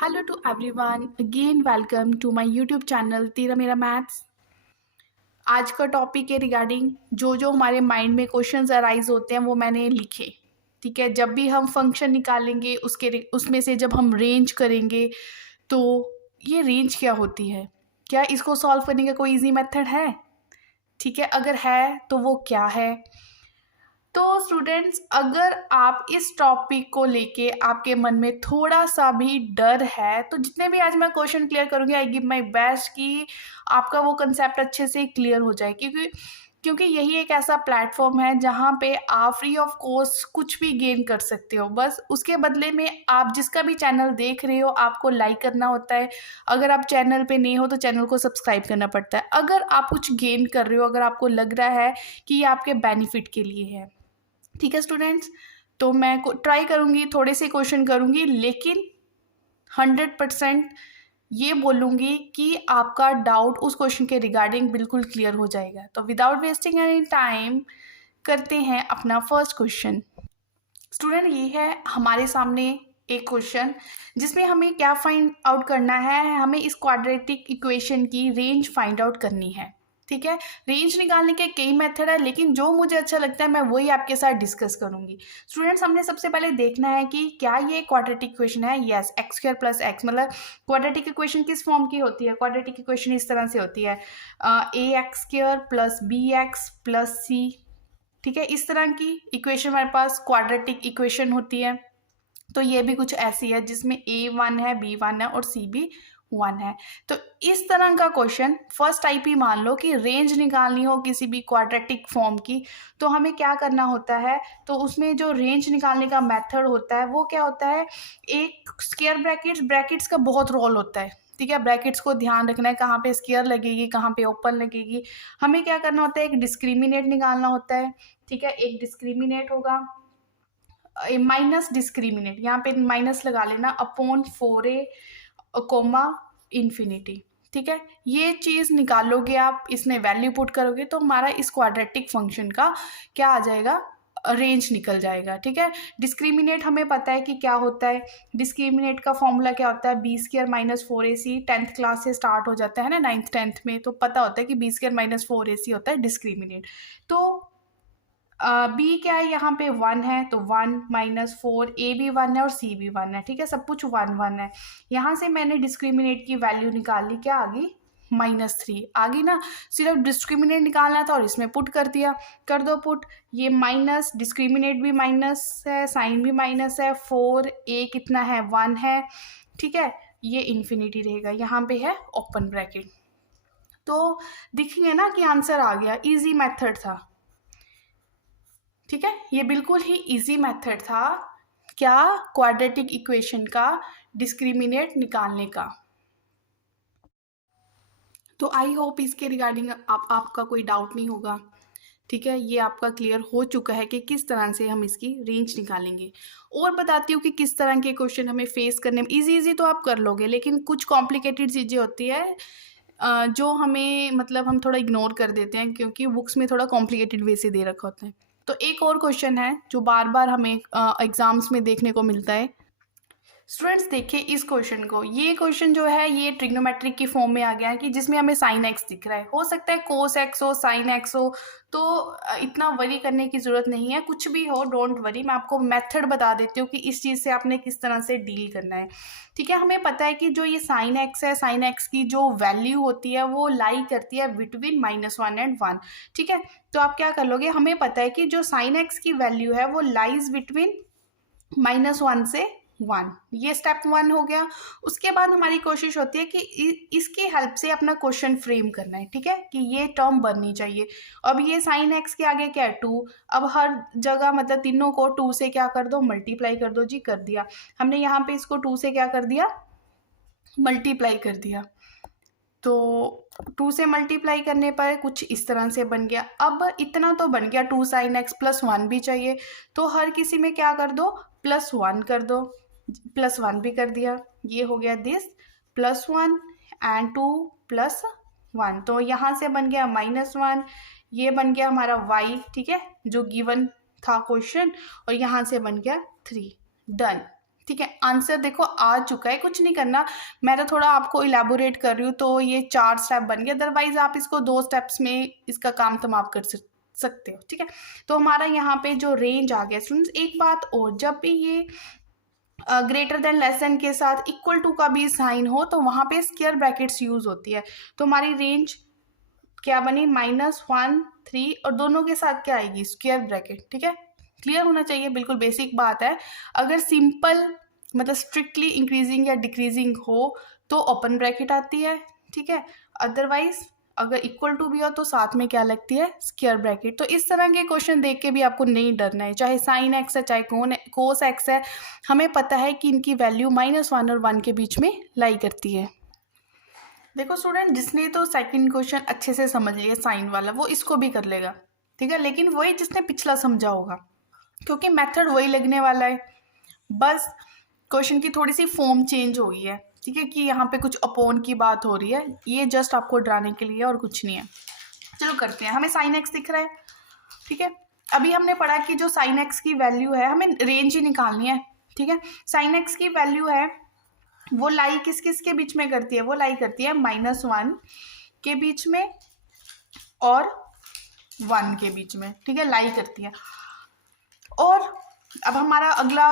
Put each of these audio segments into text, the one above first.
Hello to everyone, again welcome to my YouTube channel तेरा मेरा maths. आज का टॉपिक है रिगार्डिंग जो जो हमारे माइंड में क्वेश्चंस अराइज होते हैं वो मैंने लिखे। ठीक है, जब भी हम फंक्शन निकालेंगे उसमें से जब हम रेंज करेंगे तो ये रेंज क्या होती है, क्या इसको सॉल्व करने का कोई इजी मेथड है? ठीक है, अगर है तो वो क्या है? तो स्टूडेंट्स, अगर आप इस टॉपिक को लेके आपके मन में थोड़ा सा भी डर है तो जितने भी आज मैं क्वेश्चन क्लियर करूंगी, आई गिव माय बेस्ट कि आपका वो कंसेप्ट अच्छे से क्लियर हो जाए, क्योंकि यही एक ऐसा प्लेटफॉर्म है जहाँ पे आप फ्री ऑफ कॉस्ट कुछ भी गेन कर सकते हो। बस उसके बदले में आप जिसका भी चैनल देख रहे हो आपको लाइक करना होता है। अगर आप चैनल पे नहीं हो तो चैनल को सब्सक्राइब करना पड़ता है। अगर आप कुछ गेन कर रहे हो, अगर आपको लग रहा है कि ये आपके बेनिफिट के लिए है। ठीक है स्टूडेंट्स, तो मैं ट्राई करूँगी, थोड़े से क्वेश्चन करूँगी, लेकिन 100% ये बोलूँगी कि आपका डाउट उस क्वेश्चन के रिगार्डिंग बिल्कुल क्लियर हो जाएगा। तो विदाउट वेस्टिंग एनी टाइम करते हैं अपना फर्स्ट क्वेश्चन। स्टूडेंट, ये है हमारे सामने एक क्वेश्चन जिसमें हमें क्या फाइंड आउट करना है, हमें इस क्वाड्रेटिक इक्वेशन की रेंज फाइंड आउट करनी है। ठीक है, रेंज निकालने के कई मेथड है, लेकिन जो मुझे अच्छा लगता है मैं वही आपके साथ डिस्कस करूंगी। स्टूडेंट्स, हमने सबसे पहले देखना है कि क्या ये क्वाड्रेटिक इक्वेशन है। Yes, x square plus x, मतलब क्वाड्रेटिक इक्वेशन किस फॉर्म की होती है? क्वाड्रेटिक इक्वेशन इस तरह से होती है, a x square plus b x plus c. ठीक है, इस तरह की इक्वेशन हमारे पास क्वाड्रेटिक इक्वेशन होती है। तो ये भी कुछ ऐसी है जिसमें ए वन है, बी वन है और सी भी वन है। तो इस तरह का क्वेश्चन फर्स्ट टाइप ही मान लो कि रेंज निकालनी हो किसी भी क्वाड्रेटिक फॉर्म की, तो हमें क्या करना होता है? तो उसमें जो रेंज निकालने का मेथड होता है वो क्या होता है? एक स्क्वायर ब्रैकेट्स का बहुत रोल होता है। ठीक है, ब्रैकेट्स को ध्यान रखना है, कहाँ पे स्क्वायर लगेगी, कहाँ पे ओपन लगेगी। हमें क्या करना होता है? एक डिस्क्रिमिनेट निकालना होता है। ठीक है, एक डिस्क्रिमिनेट होगा, माइनस डिस्क्रिमिनेट, यहाँ पे माइनस लगा लेना, अपॉन 4a कोमा इन्फिनिटी। ठीक है, ये चीज़ निकालोगे आप, इसमें वैल्यू पुट करोगे तो हमारा इस क्वाड्रेटिक फंक्शन का क्या आ जाएगा? रेंज निकल जाएगा। ठीक है, डिस्क्रिमिनेट हमें पता है कि क्या होता है। डिस्क्रिमिनेट का फॉर्मूला क्या होता है? B square minus 4ac। 10th class से स्टार्ट हो जाता है ना, 9th 10th में, तो पता होता है कि बी स्क्वायर माइनस 4ac होता है डिस्क्रिमिनेट। तो बी क्या है? यहाँ पे 1 है तो 1 माइनस 4, ए भी 1 है और सी भी 1 है। ठीक है, सब कुछ 1 1 है। यहाँ से मैंने डिस्क्रिमिनेट की वैल्यू निकाल ली, क्या आ गई? -3 आ गई ना। सिर्फ डिस्क्रिमिनेट निकालना था और इसमें पुट कर दिया, कर दो पुट। ये माइनस, डिस्क्रिमिनेट भी माइनस है, साइन भी माइनस है, 4 ए कितना है? 1 है। ठीक है, ये इन्फिनिटी रहेगा, यहाँ पे है ओपन ब्रैकेट। तो दिखेंगे ना कि आंसर आ गया। इजी मेथड था। ठीक है, ये बिल्कुल ही इजी मेथड था, क्या? क्वाड्रेटिक इक्वेशन का डिस्क्रिमिनेट निकालने का। तो आई होप इसके रिगार्डिंग आपका कोई डाउट नहीं होगा। ठीक है, ये आपका क्लियर हो चुका है कि किस तरह से हम इसकी रेंज निकालेंगे। और बताती हूँ कि किस तरह के क्वेश्चन हमें फेस करने में। इजी इजी तो आप कर लोगे, लेकिन कुछ कॉम्प्लिकेटेड चीज़ें होती है जो हमें, मतलब हम थोड़ा इग्नोर कर देते हैं क्योंकि बुक्स में थोड़ा कॉम्प्लिकेटेड वे से दे रखा होता है। तो एक और क्वेश्चन है जो बार बार हमें एग्जाम्स में देखने को मिलता है। स्टूडेंट्स, देखिए इस क्वेश्चन को, ये क्वेश्चन जो है ये ट्रिग्नोमेट्रिक की फॉर्म में आ गया है कि जिसमें हमें साइन एक्स दिख रहा है। हो सकता है कोस एक्स हो, साइन एक्स हो, तो इतना वरी करने की ज़रूरत नहीं है। कुछ भी हो, डोंट वरी, मैं आपको मेथड बता देती हूँ कि इस चीज़ से आपने किस तरह से डील करना है। ठीक है, हमें पता है कि जो ये साइन एक्स है, साइन एक्स की जो वैल्यू होती है वो लाई करती है बिटवीन -1 एंड 1। ठीक है, तो आप क्या कर लोगे? हमें पता है कि जो साइन एक्स की वैल्यू है वो लाइज बिटवीन -1 से 1। ये स्टेप 1 हो गया। उसके बाद हमारी कोशिश होती है कि इसकी हेल्प से अपना क्वेश्चन फ्रेम करना है। ठीक है, कि ये टर्म बननी चाहिए। अब ये साइन एक्स के आगे क्या है? 2। अब हर जगह मतलब तीनों को 2 से क्या कर दो? मल्टीप्लाई कर दो। जी, कर दिया हमने। यहाँ पे इसको 2 से क्या कर दिया? मल्टीप्लाई कर दिया। तो 2 से मल्टीप्लाई करने पर कुछ इस तरह से बन गया। अब इतना तो बन गया, 2 साइन एक्स प्लस 1 भी चाहिए, तो हर किसी में क्या कर दो? +1 कर दो। +1 भी कर दिया, ये हो गया दिस, +1 एंड 2 +1। तो यहाँ से बन गया -1, ये बन गया हमारा y। ठीक है, जो गिवन था क्वेश्चन, और यहाँ से बन गया 3। डन। ठीक है, आंसर देखो आ चुका है, कुछ नहीं करना, मैं तो थोड़ा आपको इलेबोरेट कर रही हूँ, तो ये 4 स्टेप बन गया, अदरवाइज आप इसको 2 स्टेप्स में इसका काम समाप्त कर सकते हो। ठीक है, तो हमारा यहाँ पे जो रेंज आ गया स्टूडेंट्स। एक बात और, जब भी ये ग्रेटर देन लेस देन के साथ इक्वल टू का भी साइन हो तो वहाँ पे स्क्वायर ब्रैकेट्स यूज होती है। तो हमारी रेंज क्या बनी, -1 3, और दोनों के साथ क्या आएगी, स्क्वायर ब्रैकेट। ठीक है, क्लियर होना चाहिए, बिल्कुल बेसिक बात है। अगर सिंपल मतलब स्ट्रिक्टली इंक्रीजिंग या डिक्रीजिंग हो तो ओपन ब्रैकेट आती है। ठीक है, अदरवाइज अगर इक्वल टू भी हो तो साथ में क्या लगती है, स्क्वायर ब्रैकेट। तो इस तरह के क्वेश्चन देख के भी आपको नहीं डरना है, चाहे साइन एक्स है चाहे कोस एक्स है, हमें पता है कि इनकी वैल्यू -1 और 1 के बीच में लाई करती है। देखो स्टूडेंट, जिसने तो सेकंड क्वेश्चन अच्छे से समझ लिया साइन वाला, वो इसको भी कर लेगा। ठीक है, लेकिन वही जिसने पिछला समझा होगा, क्योंकि मेथड वही लगने वाला है, बस क्वेश्चन की थोड़ी सी फॉर्म चेंज हो गई है। ठीक है, कि यहाँ पे कुछ अपॉन की बात हो रही है, ये जस्ट आपको डराने के लिए और कुछ नहीं है। चलो करते हैं, हमें साइन एक्स दिख रहा है। ठीक है, अभी हमने पढ़ा कि जो साइन एक्स की वैल्यू है, हमें रेंज ही निकालनी है। ठीक है, साइन एक्स की वैल्यू है, वो लाई किस किस के बीच में करती है, वो लाई करती है -1 के बीच में और 1 के बीच में। ठीक है, लाई करती है। और अब हमारा अगला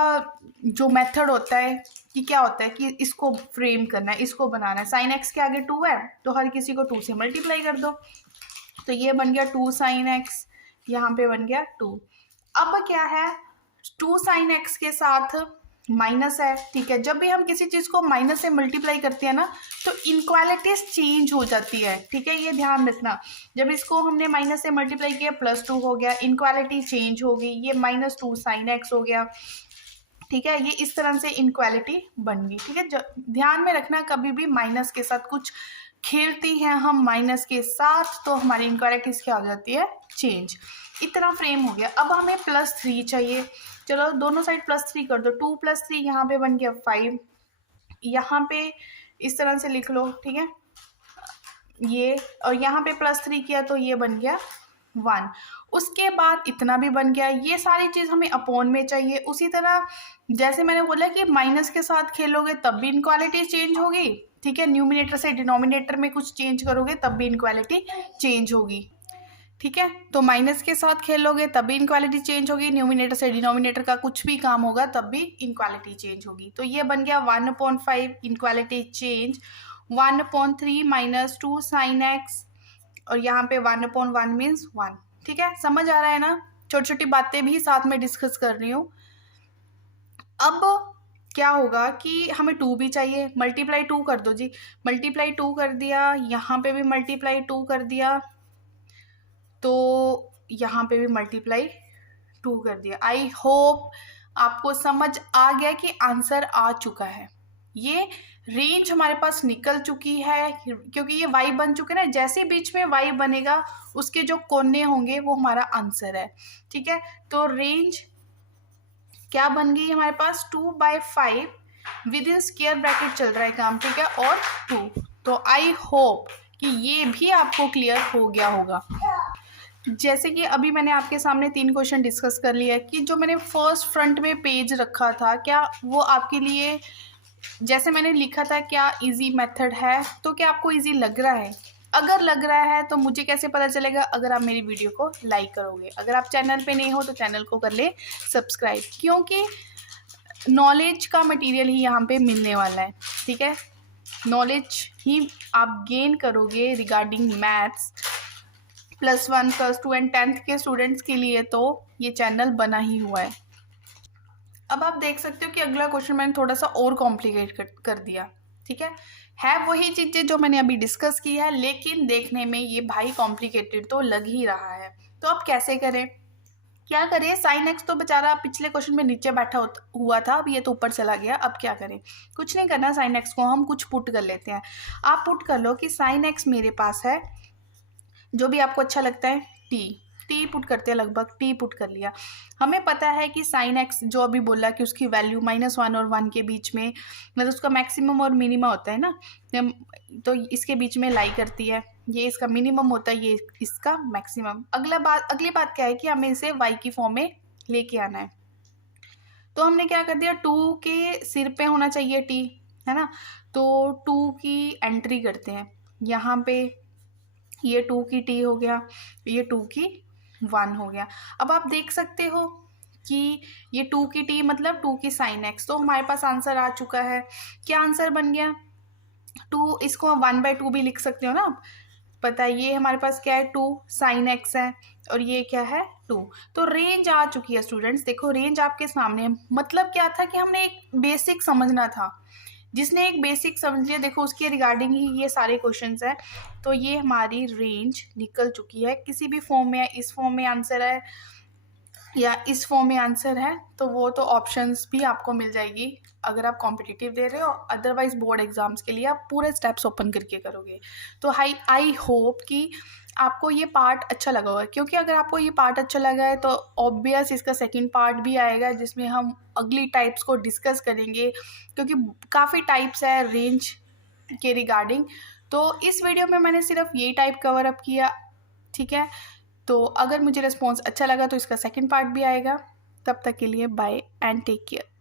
जो मेथड होता है कि क्या होता है कि इसको फ्रेम करना है, इसको बनाना है। साइन एक्स के आगे 2 है तो हर किसी को 2 से मल्टीप्लाई कर दो, तो ये बन गया 2 साइन एक्स, यहाँ पे बन गया 2। अब क्या है, 2 साइन एक्स के साथ माइनस है। ठीक है, जब भी हम किसी चीज़ को माइनस से मल्टीप्लाई करते हैं ना तो इनक्वालिटीज चेंज हो जाती है। ठीक है, ये ध्यान रखना, जब इसको हमने माइनस से मल्टीप्लाई किया +2 हो गया, इनक्वालिटी चेंज हो गई, ये -2 साइन एक्स हो गया। ठीक है, ये इस तरह से इनक्वालिटी बन गई। ठीक है, ध्यान में रखना, कभी भी माइनस के साथ कुछ खेलती हैं हम माइनस के साथ तो हमारी इनक्वालिटीज क्या हो जाती है, चेंज। इतना फ्रेम हो गया। अब हमें +3 चाहिए, चलो दोनों साइड +3 कर दो, 2 + 3 यहाँ पे बन गया 5, यहाँ पे इस तरह से लिख लो। ठीक है, ये और यहाँ पे +3 किया तो ये बन गया 1। उसके बाद इतना भी बन गया। ये सारी चीज़ हमें अपॉन में चाहिए। उसी तरह जैसे मैंने बोला कि माइनस के साथ खेलोगे तब भी इनक्वालिटी चेंज होगी। ठीक है, न्यूमिनेटर से डिनोमिनेटर में कुछ चेंज करोगे तब भी इनक्वालिटी चेंज होगी। ठीक है, तो माइनस के साथ खेलोगे तब भी इनक्वालिटी चेंज होगी, न्यूमिनेटर से डिनोमिनेटर का कुछ भी काम होगा तब भी इनक्वालिटी चेंज होगी। तो ये बन गया 1/5 इनक्वालिटी चेंज, 1/3 -2 साइन एक्स, और यहाँ पे 1/1 मीन्स 1। ठीक है, समझ आ रहा है ना, छोटी छोटी बातें भी साथ में डिस्कस कर रही हूँ। अब क्या होगा कि हमें 2 भी चाहिए, मल्टीप्लाई 2 कर दो जी, मल्टीप्लाई 2 कर दिया, यहाँ पे भी मल्टीप्लाई 2 कर दिया, तो यहाँ पे भी मल्टीप्लाई 2 कर दिया। आई होप आपको समझ आ गया कि आंसर आ चुका है। ये रेंज हमारे पास निकल चुकी है क्योंकि ये y बन चुके ना, जैसे बीच में y बनेगा उसके जो कोने होंगे वो हमारा आंसर है। ठीक है, तो रेंज क्या बन गई हमारे पास, 2/5 विद इन स्क्वायर ब्रैकेट चल रहा है काम। ठीक है, और 2। तो आई होप कि ये भी आपको क्लियर हो गया होगा। जैसे कि अभी मैंने आपके सामने 3 क्वेश्चन डिस्कस कर लिया कि जो मैंने फर्स्ट फ्रंट में पेज रखा था, क्या वो आपके लिए जैसे मैंने लिखा था क्या इजी मेथड है, तो क्या आपको इजी लग रहा है? अगर लग रहा है तो मुझे कैसे पता चलेगा, अगर आप मेरी वीडियो को लाइक करोगे। अगर आप चैनल पे नहीं हो तो चैनल को कर ले सब्सक्राइब, क्योंकि नॉलेज का मटेरियल ही यहाँ पे मिलने वाला है। ठीक है, नॉलेज ही आप गेन करोगे रिगार्डिंग मैथ्स +1 +2 एंड 10th के स्टूडेंट्स के लिए तो ये चैनल बना ही हुआ है। अब आप देख सकते हो कि अगला क्वेश्चन मैंने थोड़ा सा और कॉम्प्लिकेट कर दिया। ठीक है वही चीज़ें जो मैंने अभी डिस्कस की है, लेकिन देखने में ये भाई कॉम्प्लिकेटेड तो लग ही रहा है। तो अब कैसे करें, क्या करें? साइन एक्स तो बेचारा पिछले क्वेश्चन में नीचे बैठा हुआ था, अब ये तो ऊपर चला गया। अब क्या करें? कुछ नहीं करना, साइन एक्स को हम कुछ पुट कर लेते हैं। आप पुट कर लो कि साइन एक्स मेरे पास है, जो भी आपको अच्छा लगता है, टी पुट करते हैं, लगभग टी पुट कर लिया। हमें पता है कि साइन एक्स जो अभी बोला कि उसकी वैल्यू -1 और 1 के बीच में, मतलब उसका मैक्सिमम और मिनिमम होता है ना, तो इसके बीच में लाई करती है। ये इसका मिनिमम होता है, ये इसका मैक्सिमम। अगली बात क्या है कि हमें इसे वाई की फॉर्म में लेके आना है। तो हमने क्या कर दिया, 2 के सिर पे होना चाहिए टी, है ना। तो 2 की एंट्री करते हैं यहाँ पे, ये 2 की टी हो गया, ये 2 की 1 हो गया। अब आप देख सकते हो कि ये 2 की टी मतलब 2 की साइन एक्स। तो हमारे पास आंसर आ चुका है। क्या आंसर बन गया, 2, इसको 1/2 भी लिख सकते हो ना आप। पता है ये हमारे पास क्या है, 2 साइन एक्स है, और ये क्या है 2। तो रेंज आ चुकी है स्टूडेंट्स, देखो रेंज आपके सामने है। मतलब क्या था कि हमने एक बेसिक समझना था, जिसने एक बेसिक समझ लिया, देखो उसके रिगार्डिंग ही ये सारे क्वेश्चंस हैं। तो ये हमारी रेंज निकल चुकी है, किसी भी फॉर्म में है, इस फॉर्म में आंसर है या इस फॉर्म में आंसर है, तो वो तो ऑप्शंस भी आपको मिल जाएगी अगर आप कॉम्पिटिटिव दे रहे हो। अदरवाइज बोर्ड एग्जाम्स के लिए आप पूरे स्टेप्स ओपन करके करोगे। तो आई होप कि आपको ये पार्ट अच्छा लगा होगा, क्योंकि अगर आपको ये पार्ट अच्छा लगा है तो ऑब्वियस इसका सेकंड पार्ट भी आएगा, जिसमें हम अगली टाइप्स को डिस्कस करेंगे, क्योंकि काफ़ी टाइप्स है रेंज के रिगार्डिंग। तो इस वीडियो में मैंने सिर्फ ये टाइप कवर अप किया, ठीक है। तो अगर मुझे रिस्पॉन्स अच्छा लगा तो इसका सेकंड पार्ट भी आएगा। तब तक के लिए बाय एंड टेक केयर।